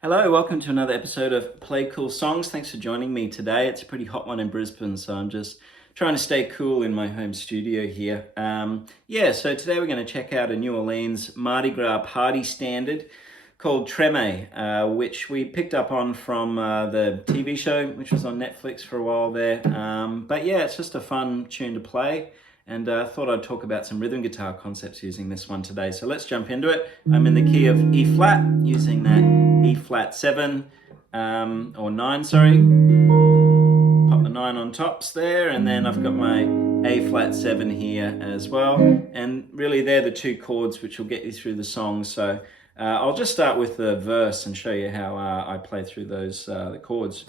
Hello, welcome to another episode of Play Cool Songs. Thanks for joining me today. It's a pretty hot one in Brisbane, so I'm just trying to stay cool in my home studio here. So today we're going to check out a New Orleans Mardi Gras party standard called Tremé, which we picked up on from the TV show, which was on Netflix for a while there. It's just a fun tune to play. And I thought I'd talk about some rhythm guitar concepts using this one today. So let's jump into it. I'm in the key of E flat, using that E flat 7, or 9, sorry. Pop the 9 on tops there, and then I've got my A flat 7 here as well. And really they're the two chords which will get you through the song. So I'll just start with the verse and show you how I play through those the chords.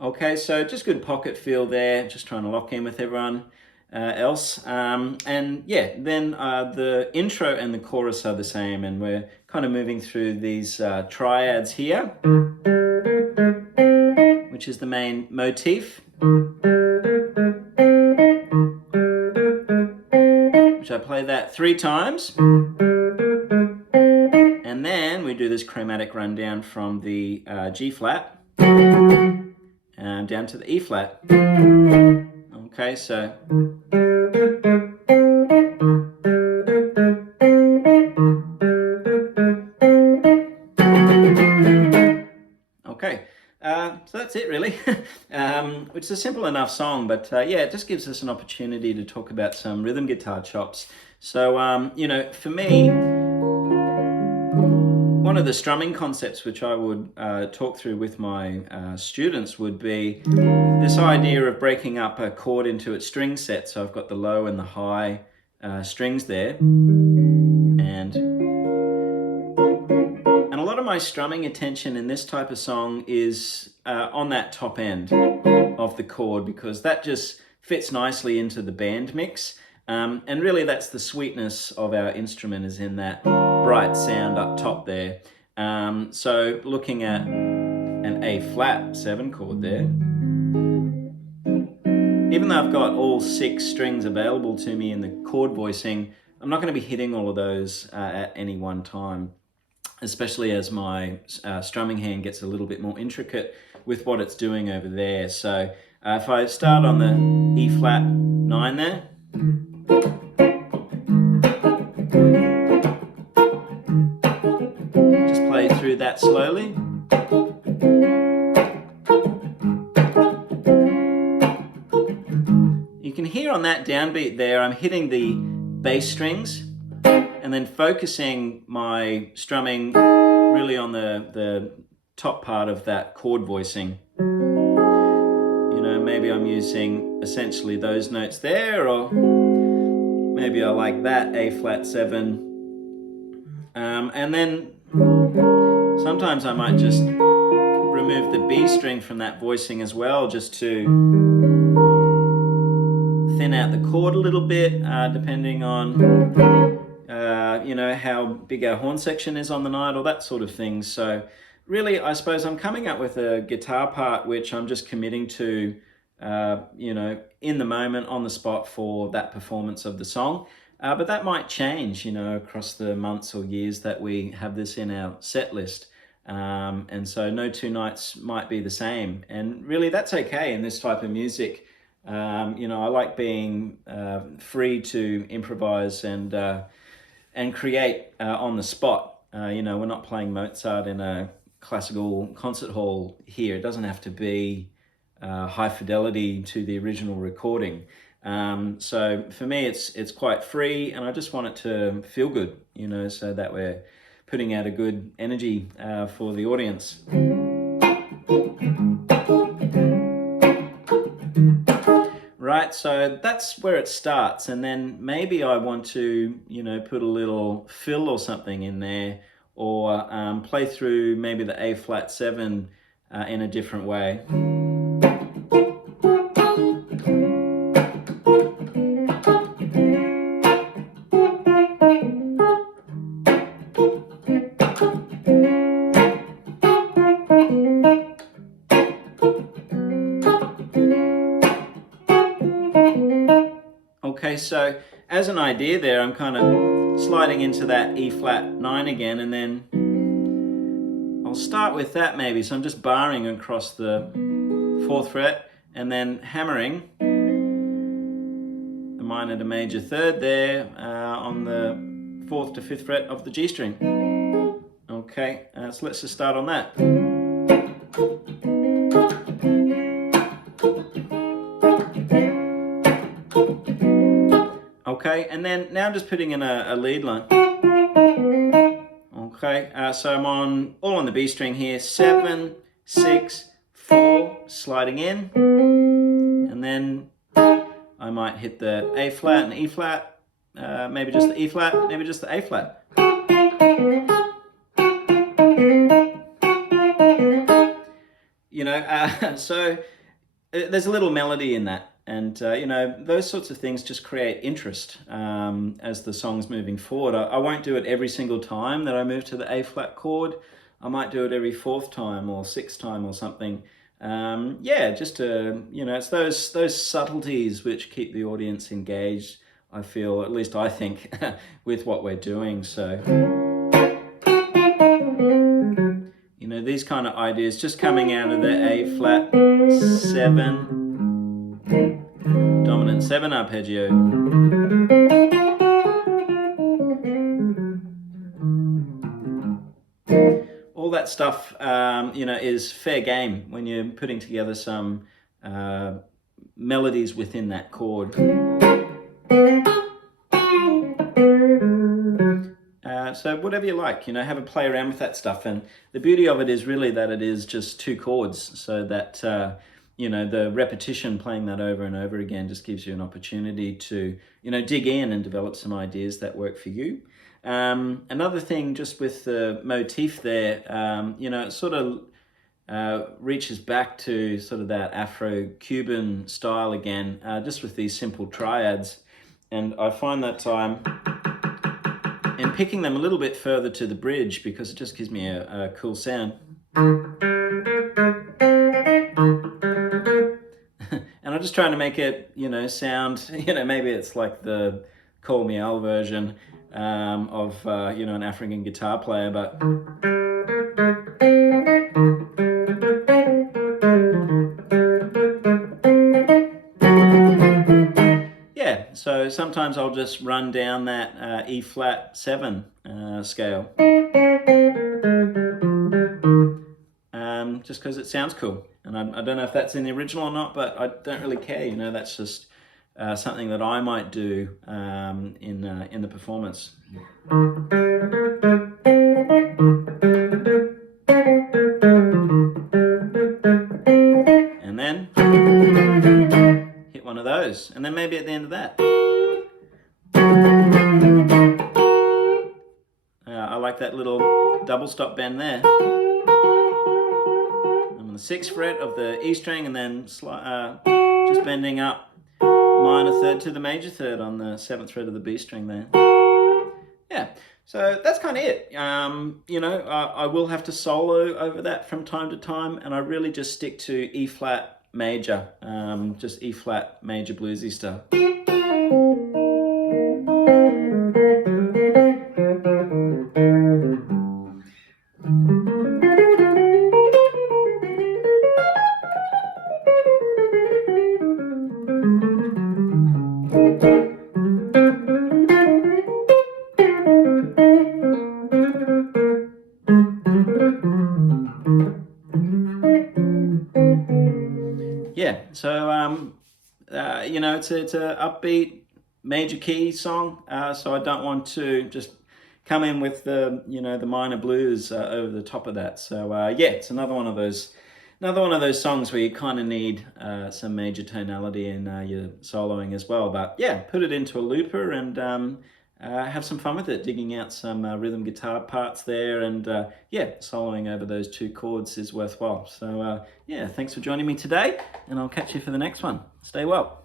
Okay, so just good pocket feel there, just trying to lock in with everyone else. Then the intro and the chorus are the same, and we're kind of moving through these triads here, which is the main motif, which I play that 3 times. And then we do this chromatic rundown from the G flat down to the E flat. Okay, so so that's it really. Which is a simple enough song, but it just gives us an opportunity to talk about some rhythm guitar chops. So for me, one of the strumming concepts which I would talk through with my students would be this idea of breaking up a chord into its string set. So I've got the low and the high strings there, and a lot of my strumming attention in this type of song is on that top end of the chord, because that just fits nicely into the band mix. And really that's the sweetness of our instrument, is in that bright sound up top there. So looking at an A flat 7 chord there, even though I've got all 6 strings available to me in the chord voicing, I'm not going to be hitting all of those at any one time, especially as my strumming hand gets a little bit more intricate with what it's doing over there. So if I start on the E flat 9 there, just play through that slowly. You can hear on that downbeat there, I'm hitting the bass strings and then focusing my strumming really on the top part of that chord voicing. Maybe I'm using essentially those notes there, or maybe I like that A flat 7. And then sometimes I might just remove the B string from that voicing as well, just to thin out the chord a little bit, depending on how big our horn section is on the night, or that sort of thing. So really, I suppose I'm coming up with a guitar part which I'm just committing to in the moment, on the spot, for that performance of the song. But that might change, across the months or years that we have this in our set list. And so no 2 nights might be the same. And really that's okay in this type of music. I like being free to improvise and create on the spot. We're not playing Mozart in a classical concert hall here. It doesn't have to be high fidelity to the original recording. So for me it's quite free, and I just want it to feel good, so that we're putting out a good energy for the audience. Right, so that's where it starts, and then maybe I want to put a little fill or something in there, or play through maybe the A flat 7 in a different way. Okay, so as an idea there, I'm kind of sliding into that E flat 9 again, and then I'll start with that maybe. So I'm just barring across the 4th fret and then hammering the minor to major 3rd there on the 4th to 5th fret of the G string. Okay, so let's just start on that. Okay, and then now I'm just putting in a lead line. Okay, so I'm all on the B string here, 7, 6, 4, sliding in, and then I might hit the A flat and E flat, maybe just the E flat, maybe just the A flat. You know, so there's a little melody in that. And, you know, those sorts of things just create interest as the song's moving forward. I won't do it every single time that I move to the A flat chord. I might do it every 4th time or 6th time or something. Yeah, just to, you know, it's those subtleties which keep the audience engaged, I feel, at least I think, with what we're doing. So, you know, these kind of ideas just coming out of the A flat 7, dominant 7 arpeggio. All that stuff, you know, is fair game when you're putting together some melodies within that chord. So whatever you like, you know, have a play around with that stuff. And the beauty of it is really that it is just 2 chords, so that you know, the repetition, playing that over and over again, just gives you an opportunity to, you know, dig in and develop some ideas that work for you. Another thing, just with the motif there, you know, it sort of reaches back to sort of that Afro-Cuban style again, just with these simple triads. And I find that I'm picking them a little bit further to the bridge because it just gives me a cool sound. And I'm just trying to make it, you know, sound, you know, maybe it's like the Call Me Al version of, you know, an African guitar player, but... Yeah, so sometimes I'll just run down that E flat 7 scale. Just because it sounds cool. And I don't know if that's in the original or not, but I don't really care. You know, that's just something that I might do in the performance. And then hit one of those, and then maybe at the end of that. I like that little double stop bend there. I'm on the 6th fret of the E string, and then just bending up minor 3rd to the major 3rd on the 7th fret of the B string there. Yeah, so that's kind of it. You know, I will have to solo over that from time to time, and I really just stick to E flat major, just E flat major bluesy stuff. Yeah, so you know, it's a upbeat major key song, so I don't want to just come in with the, you know, the minor blues over the top of that. So yeah, it's another one of those songs where you kind of need some major tonality in your soloing as well. But yeah, put it into a looper and have some fun with it, digging out some rhythm guitar parts there, and yeah, soloing over those 2 chords is worthwhile. So yeah, thanks for joining me today, and I'll catch you for the next one. Stay well.